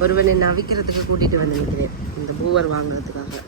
ஒருவனை நான் அவிக்கிறதுக்கு கூட்டிட்டு வந்து நிற்கிறேன் இந்த பூவர் வாங்குறதுக்காக.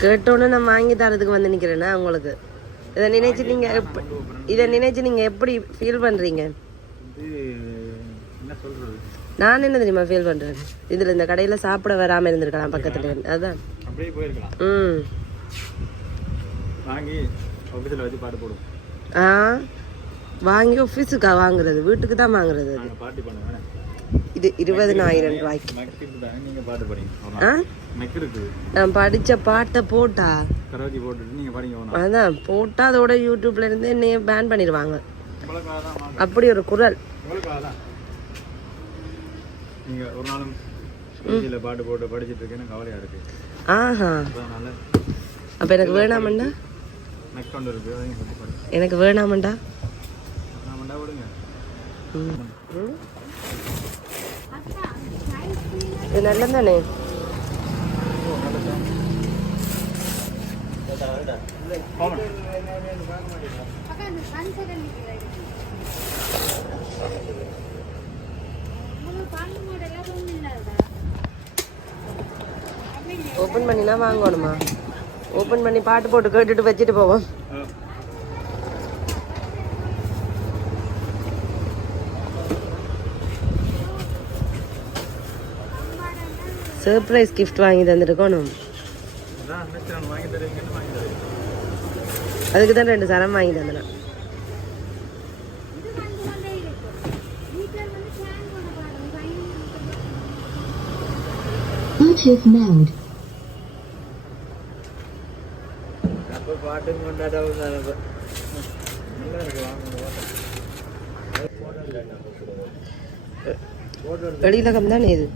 கேட்டோன்னே நான் வாங்கி தரதுக்கு வந்து நிற்கிறேன்னா உங்களுக்கு? இதை நினைச்சு நீங்க எப்ப- இதை நினைச்சு நீங்க எப்படி ஃபீல் பண்றீங்க? நான் என்ன தெரியுமா ஃபீல் பண்றேன்? இதுல இந்த கடையில சாப்பிட வராம இருந்திருக்கலாம் பக்கத்துல. அதான். அப்படியே போயிருக்கலாம். ம். வாங்கி ஆஃபீஸில் வச்சு பாட்டு போடுவோம். ஆ? வாங்கி ஆஃபீஸுக்கா வாங்குறது? வீட்டுக்கு தான் வாங்குறது அது? பார்ட்டி பண்ணுவேன் இது இருபதனாயிரம் ரூபாய்க்கு பாட்டு நான் படிச்ச பாட்டை போட்டா. அதான் போட்டா அதோட யூடியூப்ல இருந்து என்னைய பேன் பண்ணிடுவாங்க. அப்படி ஒரு குரல். பாட்டு போட்டு படிச்சுட்டு இருக்கேன்னு கவலையாக இருக்குது ஆஹா. அப்ப எனக்கு வேணாமண்டா? எனக்கு வேணாமண்டா? நான் மண்டா விடுங்க. ம். ம். இது நல்லதானே? ஓப்பன் பண்ணினா வாங்கணுமா? ஓப்பன் பண்ணி பாட்டு போட்டு கேட்டுட்டு வச்சுட்டு போவோம். சர்ப்ரைஸ் கிஃப்ட் வாங்கி தந்துருக்கோம் அதுக்கு தான் ரெண்டு சரம் வாங்கி தந்தேன். Bluetooth mode. பாட்டும் கொண்டாடாவும் நல்லா இருக்கு வாங்க வெளியிலகம் தானே இது?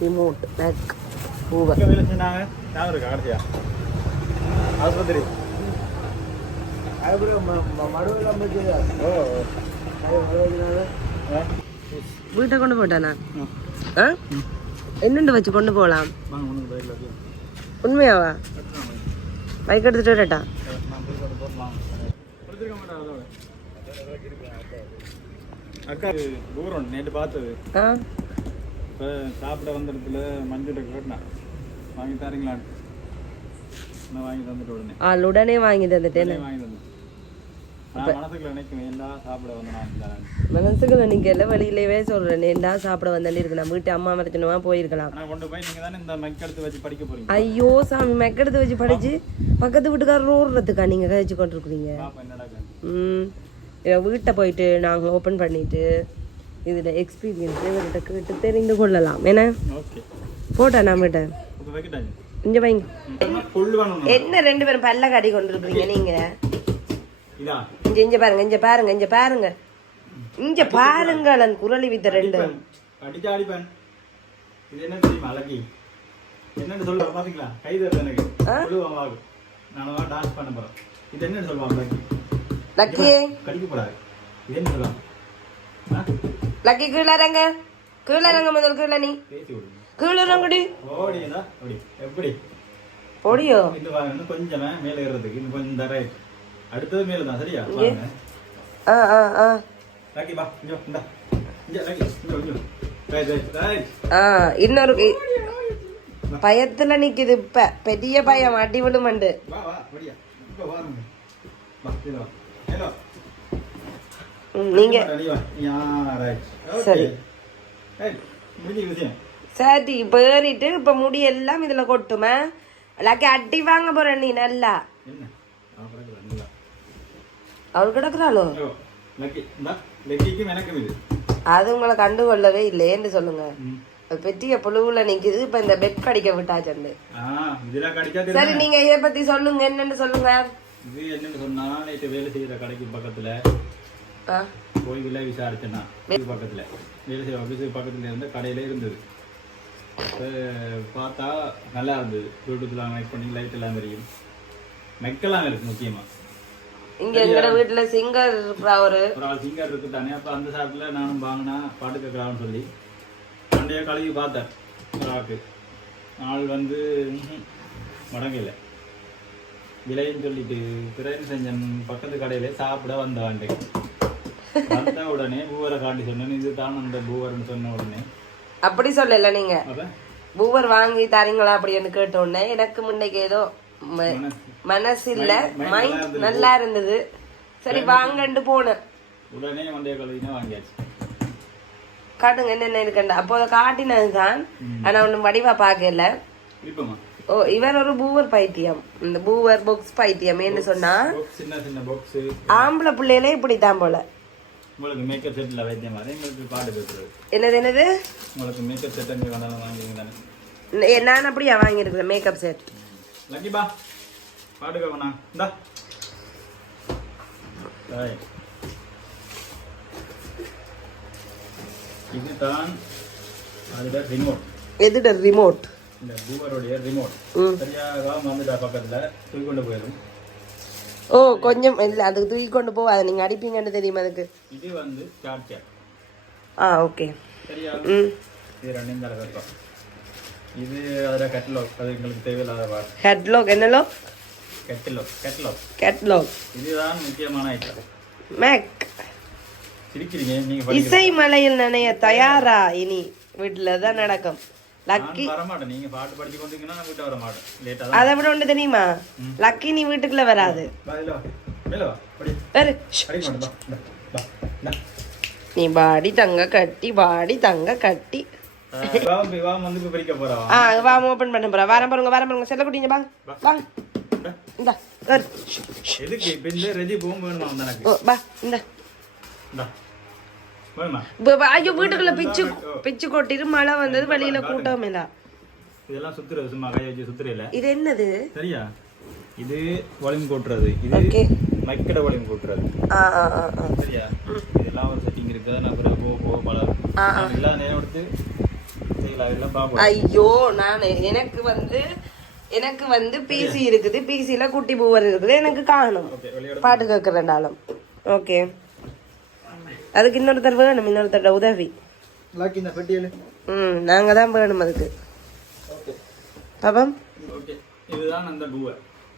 ரிமோட் பேக் வேலை செஞ்சாங்க ஞாபகம் இருக்கா ஆஸ்பத்திரி? வீட்டை கொண்டு போட்டானா ஆ. என்னண்டு வச்சு கொண்டு போகலாம்? உண்மையாவா? பைக் எடுத்துட்டு வரட்டா? அக்கா தூரம் நேற்று பார்த்தது. ஆ. இப்போ சாப்பிட வந்த இடத்துல மஞ்சள் கேட்டினா வாங்கி தரீங்களான்னு. நான் வாங்கி தந்துட்டு உடனே. ஆள் உடனே வாங்கி தந்துட்டேன் வாங்கி தந்தேன் நான் மனசுக்குள்ள நிக்கல வெளியிலவே சொல்றேன் ஏண்டா சாப்பிட வந்தேன் இருக்கு. நான் வீட்டு அம்மா மரத்தினமா போயிருக்கலாம். நீங்கள் ஐயோ சாமி மெக்கெடுத்து வச்சு படிச்சு பக்கத்து வீட்டுக்காரர் ஓடுறதுக்கா நீங்க கழிச்சு கொண்டிருக்கிறீங்க? ம். வீட்டை போயிட்டு நாங்கள் ஓப்பன் பண்ணிட்டு இதில் எக்ஸ்பீரியன்ஸ் இவர்கிட்ட கேட்டு தெரிந்து கொள்ளலாம். என்ன? போட்டா நம்மகிட்ட இங்க வைங்க. என்ன ரெண்டு பேரும் பல்ல காட்டி கொண்டிருக்கிறீங்க நீங்க? இதா இங்க இங்க பாருங்க இங்க பாருங்க இங்க பாருங்க. இங்க பாருங்களன் குரலி வித்த ரெண்டு. அடிச்சா அடிப்பேன். இது என்ன தெரியுமா அழகி? என்னன்னு சொல்ல பாத்தீங்களா? கை தருது எனக்கு. சொல்லுவான் வாகு நான் டான்ஸ் பண்ண போறேன். இது என்னன்னு சொல்லுவான் அழகி? லக்கியே கடிக்க போறாரு. இது என்ன சொல்லுவான் ஆ? லக்கி கீழே இறங்க. கீழே இறங்க முதல் கீழே நீ. கீழே இறங்குடி. ஓடியதா? ஓடி. எப்படி? பொடியோ இது கொஞ்சம் மேலே ஏறுறதுக்கு இன்னும் கொஞ்சம் தர அடுத்தது மேலே தான் சரியா? ஆ ஆ ஆ. லக்கி பா இங்க இந்தா. இங்க லக்கி இங்க இங்க. Right right right. ஆ இன்னொரு பயத்துல நிக்குது இப்ப. பெரிய பயம் அடி விழுமண்டு வா வா வடியா இப்போ வாருங்க வா வா. ஹலோ ம், நீங்க. சரி. சரி இப்ப ஏறிட்டு இப்ப முடி எல்லாம் இதுல கொட்டுமே. லக்கி அடி வாங்க போற நீ நல்லா என்ன அவன் கிடக்குறா நீ வா அவள் கிடக்குறாளோ? அது உங்களை கண்டுகொள்ளவே இல்லையேன்னு சொல்லுங்க. பெரிய புழுவுல நிக்குது இப்ப இந்த பெட் கடிக்க இதெல்லாம் கடிச்சா சரி நீங்க இதை பத்தி சொல்லுங்க என்னன்னு சொல்லுங்க. இது என்னன்னு சொன்னா நேற்று வேலை செய்யற கடைக்கு பக்கத்துல போய் விலை விசாரிச்சேன்னா பக்கத்துல. வேலை செய்யற ஆஃபீஸுக்கு பக்கத்துல இருந்த கடையில இருந்தது. பார்த்தா நல்லா இருந்தது. ப்ளூடூத்லாம் கனெக்ட் பண்ணி லைட் எல்லாம் தெரியும். மெக்கலாம் இருக்கு முக்கியமா. இங்க எங்கட வீட்டுல சிங்கர் ஒரு ஒரு சிங்கர் இருக்கு தானே. அப்ப அந்த சாப்பிட்டுல நானும் வாங்கினா பாட்டு கேட்கலாம்னு சொல்லி பண்டைய கழுவி பார்த்தேன். ஒரு ஆளுக்கு. ஆள் வந்து ம்ஹும், மடங்கல. விலைன்னு சொல்லிட்டு பிறகு செஞ்சன் பக்கத்து கடையில சாப்பிட வந்தாண்டு வந்த உடனே பூவரை காட்டி சொன்னேன். இது தான் அந்த பூவர்னு சொன்ன உடனே. அப்படி சொல்லல நீங்க. பூவர் வாங்கி தரீங்களா அப்படின்னு கேட்ட உடனே எனக்கு முன்னைக்கு ஏதோ மனசு இல்ல மைண்ட் நல்லா இருந்தது. சரி வாங்கண்டு போனேன் உடனே மண்டைய கழுவினா வாங்கியாச்சு. காட்டுங்க என்னென்ன இருக்குண்டு அப்போ காட்டினது தான் ஆனா ஒன்றும் வடிவா பார்க்கல. ஓ இவர் ஒரு பூவர் பைத்தியம். இந்த பூவர் புக்ஸ் பைத்தியம் என்ன சொன்னா சின்ன சின்ன பாக்ஸ் ஆம்பளை பிள்ளைகளே இப்படித்தான் போல. உங்களுக்கு மேக்கப் செட்டில் வைத்தியம் மாதிரி. எங்களுக்கு பாட்டு பேசுறது. என்னது என்னது? உங்களுக்கு மேக்கப் செட் அங்கே வந்தாலும் வாங்கிங்க தானே. நான் அப்படியா வாங்கியிருக்கிறேன் மேக்கப் செட் லக்கி பா பாட்டு கேட்கணா இந்தா. Right. இதுதான் அதோட ரிமோட் எதுட ரிமோட் இந்த பூவருடைய ரிமோட் சரியாக வந்துட்டா பக்கத்துல தூக்கி கொண்டு போயிடும் ஓ கொஞ்சம் இல்லை அதுக்கு தூக்கி கொண்டு போவாது. நீங்க அடிப்பீங்கன்னு தெரியுமா அதுக்கு? இது வந்து ஆ ஓகே. சரியா? ம். இது ரெண்டையும் இது அதில் கட்லாக் அது எங்களுக்கு தேவையில்லாத ஹெட்லாக் என்னலோ கெட்டலாக் கெட்டலாக் கேட்லாக் இதுதான் முக்கியமான ஐட்டம் மேக் சிரிக்கிறீங்க நீங்க இசை மலையில் நனைய தயாரா இனி? வீட்டுல தான் நடக்கும். லக்கி வர மாட்டேன் நீங்க பாட்டு படிச்சு கொண்டீங்கன்னா நான் வீட்டை வர மாட்டேன் லேட்டா அதை விட ஒன்று தெரியுமா? லக்கி நீ வீட்டுக்குள்ள வராது. நீ பாடி தங்க கட்டி பாடி தங்க கட்டி. ஆ, வா, போய் வா, வந்து இப்ப படிக்க போறா. ஆ வா ஓப்பன் பண்ண போறேன் வாரம் பாருங்க வாரம் பாருங்க செல்ல குட்டிங்க வாங்க வாங்க இந்தா எதுக்கு? இப்ப போகும் வேணுமா ஐயோ வீட்டுக்குள்ள பிச்சு பிச்சு கொட்டிட்டு மழை வந்தது வெளியில கூட்டம் இல்ல. இதெல்லாம் சுத்துறது சும்மா கையை வச்சு சுத்துறீல. இது என்னது? சரியா? இது வால்யூம் கூட்டுறது. இது மைக்கட வால்யூம் கூட்டுறது. சரியா? இதெல்லாம் ஒரு செட்டிங் இருக்கு. அதை நான் பிறகு போக போக எல்லாம் நேரம் எடுத்து ஐயோ நான் எனக்கு வந்து எனக்கு வந்து பிசி இருக்குது. பிசில குட்டி பூவர் இருக்குது. எனக்கு காணும். பாட்டு கேட்கறனாலும் ஓகே அதுக்கு இன்னொருத்தர் வேணும். இன்னொருத்தர் உதவி. ம் நாங்க தான் வேணும் அதுக்கு. ஓகே இதுதான் அந்த பூவை.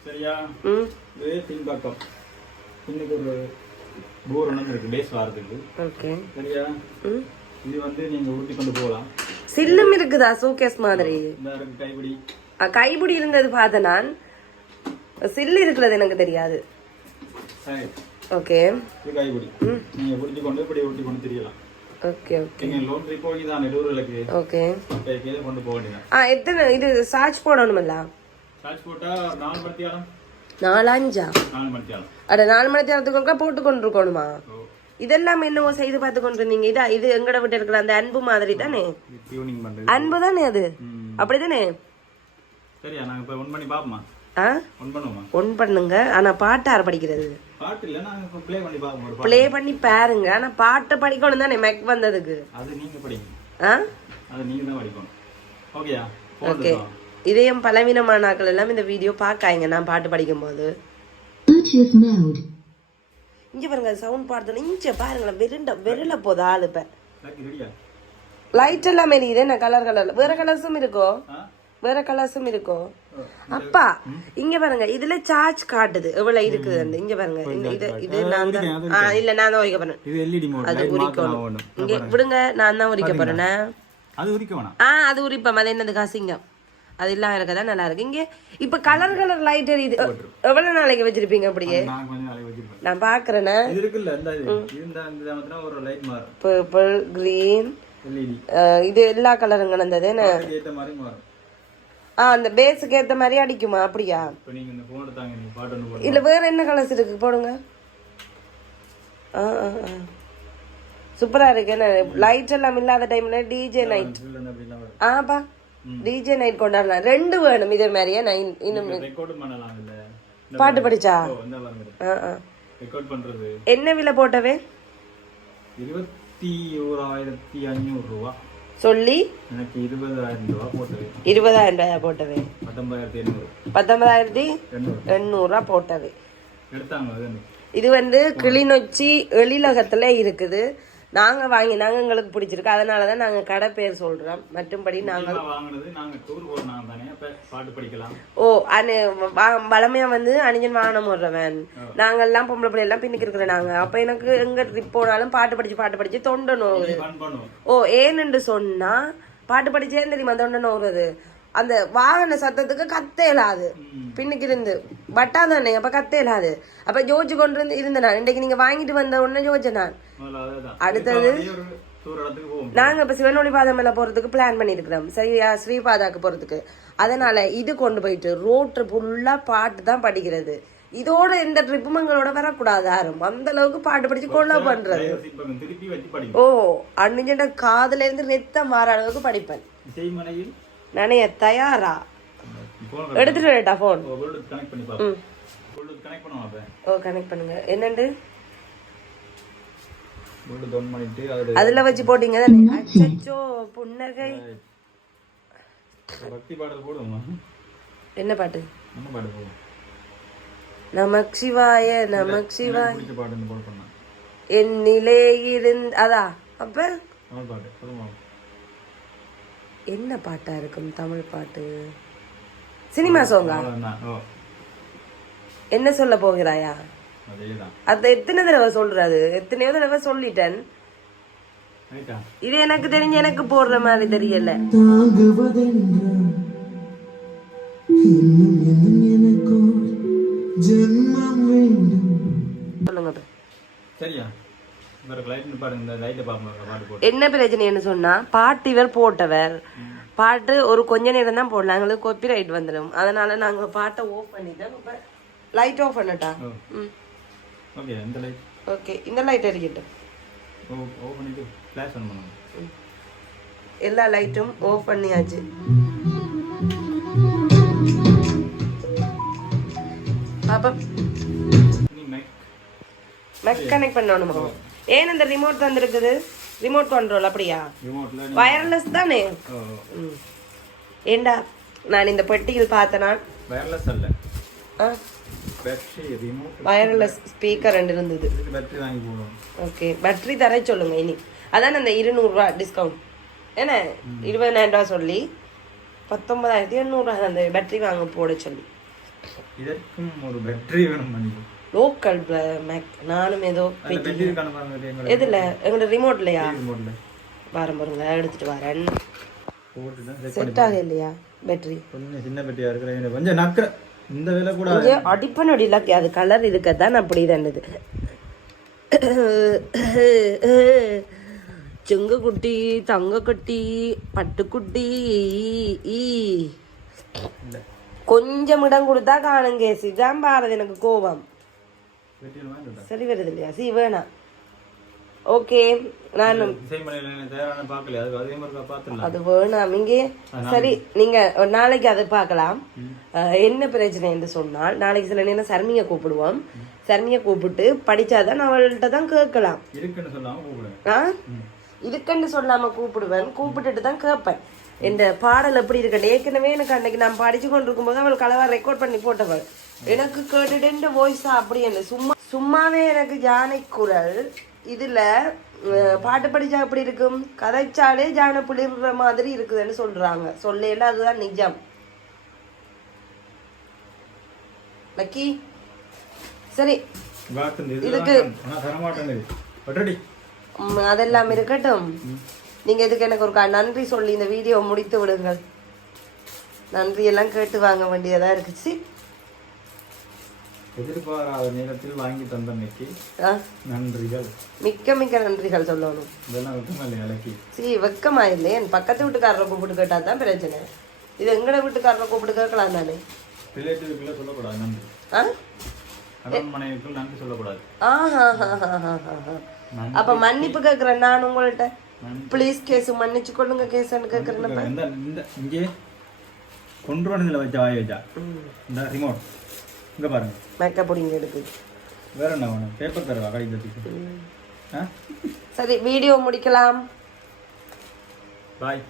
சரியா? ம். இது பின்பக்கம். பின்னுக்கு ஒரு பூர் ஒன்று இருக்கு. பேஸ் வாரத்துக்கு. ஓகே சரியா? இது வந்து நீங்க ஊட்டி கொண்டு போகலாம். சில்லும் இருக்குதா? சூகேஸ் மாதிரி. கைப்பிடி. அ, கைப்பிடி இருந்தது பார்த்தேன் நான். சில்லு இருக்கிறது எனக்கு தெரியாது. ஓகே. Okay okay. ஓகே. ஆ எத்தனை இது சார்ஜ் போடணுமில்ல? சார்ஜ் போட்டா நாலு மணி நேரம் நாலஞ்சா? நாலு மணி நேரம் அட நாலு மணி நேரத்துக்கு போட்டு கொண்டு இருக்கணுமா ஓ. இதெல்லாம் என்னவோ செய்து பார்த்து கொண்டு இருந்தீங்க இதா இது எங்கட விட்டு இருக்கிற அந்த அன்பு மாதிரி தானே? அன்பு தானே அது. அப்படிதானே? சரியா நாங்க இப்போ ஒன் பண்ணி பார்ப்போமா ஆ? ஒன் பண்ணுவோமா? ஒன் பண்ணுங்க. ஆனா பாட்டு யார் படிக்கிறது? பாட்டு இல்லை நாங்க இப்போ ப்ளே பண்ணி பாட்டு. ப்ளே பண்ணி பாருங்க. ஆனா பாட்டு படிக்கணும் தானே மெக் வந்ததுக்கு. அது நீங்க படிங்க. ஆ? அது நீங்க தான் படிக்கணும். ஓகேயா ஓகே இதயம் எல்லாம் இந்த வீடியோ பார்க்காங்க நான் பாட்டு படிக்கும்போது. இங்க பாருங்க சவுண்ட் பார்த்தோன்னே இங்க பாருங்களேன் விருண்ட விரல போதா ஆளு இப்ப. லைட் எல்லாம் எரியுது என்ன கலர் கலர்ல வேற கலர்ஸும் இருக்கோ? ஆ? வேற கலர்ஸும் இருக்கோ? அப்பா இங்க பாருங்க இதுல சார்ஜ் காட்டுது. எவ்வளவு இருக்குது இங்க பாருங்க. இது இது நான் தான் இல்ல நான் தான் உரிக்க போறேன். மோட் அது உரிக்கணும். இங்க விடுங்க நான் தான் உரிக்க போறேனே. அது உரிக்க ஆ அது உரிப்பேன் அது என்னது காசிங்கம் அது இல்லாம இருக்கதா நல்லா இருக்கு. இங்க இப்ப கலர் கலர் லைட் எரியுது எவ்வளவு நாளைக்கு வச்சிருப்பீங்க அப்படியே? நான் பாக்குறேனே. பர்பிள் கிரீன் இது. எல்லா கலரும் கலந்தது என்ன அதுக்கு ஏத்த மாதிரி மாறும் ஆ அந்த பேஸுக்கு ஏத்த மாதிரி அடிக்குமா? அப்படியா? இல்ல வேற என்ன கலர்ஸ் இருக்கு? போடுங்க. ஆ ஆ ஆ. சூப்பரா இருக்கு. என்ன லைட் எல்லாம் இல்லாத டைம்ல டிஜே நைட் ஆப்பா டிஜே நைட் கொண்டாடலாம். ரெண்டு வேணும் இதே மாதிரியே? நான் இன்- இன்னும் பாட்டு படிச்சா? ஆ ஆ. என்ன விலை போட்டவே? இருபத்தி ஓராயிரத்தி அஞ்சூறு ரூபா. சொல்லி இருபதாயிரம் ரூபாய் போட்டது பத்தொன்பதாயிரத்தி எண்ணூறு. பத்தொன்பதாயிரத்தி எண்ணூறு. எண்ணூறுரூவா போட்டது இது வந்து கிளிநொச்சி எழிலகத்துல இருக்குது. நாங்க வாங்கி நாங்க எங்களுக்கு பிடிச்சிருக்கு. அதனால தான் நாங்க கடை பேர் நாங்க நாங்க அப்ப பாட்டு படிக்கலாம். ஓ அனு வ- வளமையா வந்து அணிஞ்சன் வாகனம் ஓடுறவன். நாங்கெல்லாம் பொம்பளை பிள்ளை எல்லாம் பின்னுக்கு இருக்கிற நாங்க. அப்ப எனக்கு எங்க ட்ரிப் போனாலும் பாட்டு படிச்சு பாட்டு படிச்சு தொண்டை பண்ணுவோம். ஓ ஏன்னு சொன்னா பாட்டு படிச்சே தெரியுமா? தொண்டை நோவுறது அந்த வாகன சத்தத்துக்கு கத்த இயலாது பின்னுக்கு இருந்து. பட்டா தானே அப்ப கத்த இயலாது அப்ப ஜோதிச்சு கொண்டு இருந்து இருந்தேன் நான். இன்னைக்கு நீங்க வாங்கிட்டு வந்த உடனே ஜோதிச்சேன் நான். அடுத்தது? இதுக்காகவே ஒரு டூர் இடத்துக்கு போவோம். நாங்க இப்ப சிவனொளி பாதமலை போறதுக்கு பிளான் பண்ணிருக்கிறோம் சரியா? ஸ்ரீபாதாக்கு போறதுக்கு. அதனால இது கொண்டு போயிட்டு ரோட் ஃபுல்லா பாட்டு தான் படிக்கிறது. இதோட எந்த ட்ரிப்பும் எங்களோட வரக்கூடாது யாரும். அந்த அளவுக்கு பாட்டு படிச்சு கொள்ள பண்றது. ஓ அன்னிஞ்ச காதுல இருந்து நெத்தம் மாற அளவுக்கு படிப்பேன். இசைமனையில் நானே தயாரா? எடுத்துட்டு வரட்டா போன் ப்ளூடூத் கனெக்ட் பண்ணி பார்ப்போம் ப்ளூடூத் கனெக்ட் பண்ணுவோம் அப்ப. ஓ கனெக்ட் பண்ணுங்க. என்னண்டு? அதுல வச்சு போட்டீங்க தானே? அச்சச்சோ புன்னகை. என்ன பாட்டு? நமக் சிவாய நமக் சிவாய. எனக்கு பிடிச்ச பாட்டு இந்த போட பண்ணேன் என்னிலே இருந் அதா அப்ப? என்ன பாட்டா இருக்கும்? தமிழ் பாட்டு. சினிமா சோங்கா? என்ன சொல்ல போகிறாயா? அதே தான் அத எத்தனை தடவை சொல்றது எத்தனையோ தடவை சொல்லிட்டேன். இது எனக்கு தெரிஞ்சு எனக்கு போடுற மாதிரி தெரியல. சொல்லுங்க. சரியா? என்ன பிரச்சனைன்னு சொன்னா பாட்டு இவர் போட்டவர். பாட்டு ஒரு கொஞ்ச நேரம் தான் போடலாம் எங்களுக்கு காப்பி ரைட் வந்துடும் அதனால நாங்க பாட்டை ஓஃப் பண்ணிட்டோம் இப்ப லைட் ஆஃப் பண்ணட்டா? ம். ஓகே இந்த லைட் ஓகே இந்த லைட் ஓ ஓ பண்ணிட்டு ஃப்ளாஷ் ஆன் பண்ணுங்க. எல்லா லைட்டும் ஆஃப் பண்ணியாச்சு. பாப்பா மெக் கனெக்ட் பண்ணணுமா? ஏன் இந்த ரிமோட் தந்திருக்குது? ரிமோட் கண்ட்ரோல் அப்படியா? வயர்லெஸ் தானே? ஏண்டா நான் இந்த பெட்டியில் பார்த்தனா? வயர்லெஸ் அல்ல. வயர்லெஸ் ஸ்பீக்கர் ரெண்டு இருந்தது. ஓகே பேட்டரி தர சொல்லுங்க இனி. அதான் அந்த இருநூறுவா டிஸ்கவுண்ட் என்ன? இருபதாயிரம் ரூபா சொல்லி பத்தொன்பதாயிரத்தி எண்ணூறுவா அந்த பேட்டரி வாங்க போட சொல்லி. இதற்கும் ஒரு பேட்டரி வேணும் லோக்கல் மேக் நானும் ஏதோ எங்களோட எதுல? எங்களோட ரிமோட்லையா ரிமோட்ல வாரம் பாருங்க எடுத்துட்டு வரேன். செட் ஆக இல்லையா பேட்டரி கொஞ்சம் சின்ன பெட்டியா இருக்கிற கொஞ்சம் நக்கிற. இந்த விலை கூட அடிப்பன் அடியில் அது கலர் இருக்கத்தான் அப்படி தானது செங்கக்குட்டி தங்கக்குட்டி பட்டுக்குட்டி ஈ. இல்ல கொஞ்சம் இடம் கொடுத்தா காணுங்க சிதான் பாரது எனக்கு கோபம். சரி வருது இல்லையா? சி வேணாம். ஓகே நான் அது வேணாம். இங்கே சரி நீங்க ஒரு நாளைக்கு அதை பார்க்கலாம். என்ன பிரச்சனை என்று சொன்னால் நாளைக்கு சில நேரம் சர்மியை கூப்பிடுவோம். சர்மியை கூப்பிட்டு படிச்சாதான் அவள்கிட்ட தான் கேட்கலாம். ஆ? இதுக்குன்னு சொல்லாம கூப்பிடுவேன். கூப்பிட்டுட்டு தான் கேட்பேன். இந்த பாடல் எப்படி இருக்கு? ஏற்கனவே எனக்கு அன்னைக்கு நான் படிச்சு கொண்டிருக்கும் போது அவள் கலவா ரெக்கார்ட் பண்ணி போட்டவள். எனக்கு கேட்டுட்டு வாய்ஸா அப்படி என்ன சும்மா சும்மாவே எனக்கு யானை குரல் இதுல பாட்டு படிச்சா எப்படி இருக்கும்? கதைச்சாலே ஜான புளிர்ற மாதிரி இருக்குதுன்னு சொல்றாங்க. சொல்லையில அதுதான் நிஜம். லக்கி? சரி. இதுக்கு- அதெல்லாம் இருக்கட்டும். நீங்க இதுக்கு எனக்கு ஒரு நன்றி சொல்லி இந்த வீடியோ முடித்து விடுங்கள். நன்றி எல்லாம் கேட்டு வாங்க வேண்டியதா இருக்குச்சு எதிர்பாராத நேரத்தில் வாங்கி தந்தமைக்கு நன்றிகள். மிக்க மிக்க நன்றிகள் சொல்லணும். இதெல்லாம் விட்டுமா இல்லையா இலக்கி சரி வெக்கமா இல்லை என் பக்கத்து வீட்டுக்காரரை கூப்பிட்டு கேட்டா தான் பிரச்சனை. இது எங்கட வீட்டுக்காரரை கூப்பிட்டு கேட்கலாம் தானே? ரிலேட்டிவ்க்குள்ள சொல்லக்கூடாது நன்றி. மனைவிக்குள் நன்றி சொல்லக்கூடாது. அப்ப மன்னிப்பு கேக்குறேன் நான் உங்கள்ட்ட. ப்ளீஸ் கேஸ் மன்னிச்சு கொள்ளுங்க கேஸ்ன்னு கேக்குறேன் இந்த இந்த இங்கே கொண்டு வரதில் வச்ச வாய் வச்சா இந்த ரிமோட் இங்க பாருங்க. மேக்கப் பிடிங்க எடுக்கு வேற என்ன வேணும்? பேப்பர் தருவா? கடிதத்துக்கு சரி வீடியோ முடிக்கலாம். பாய்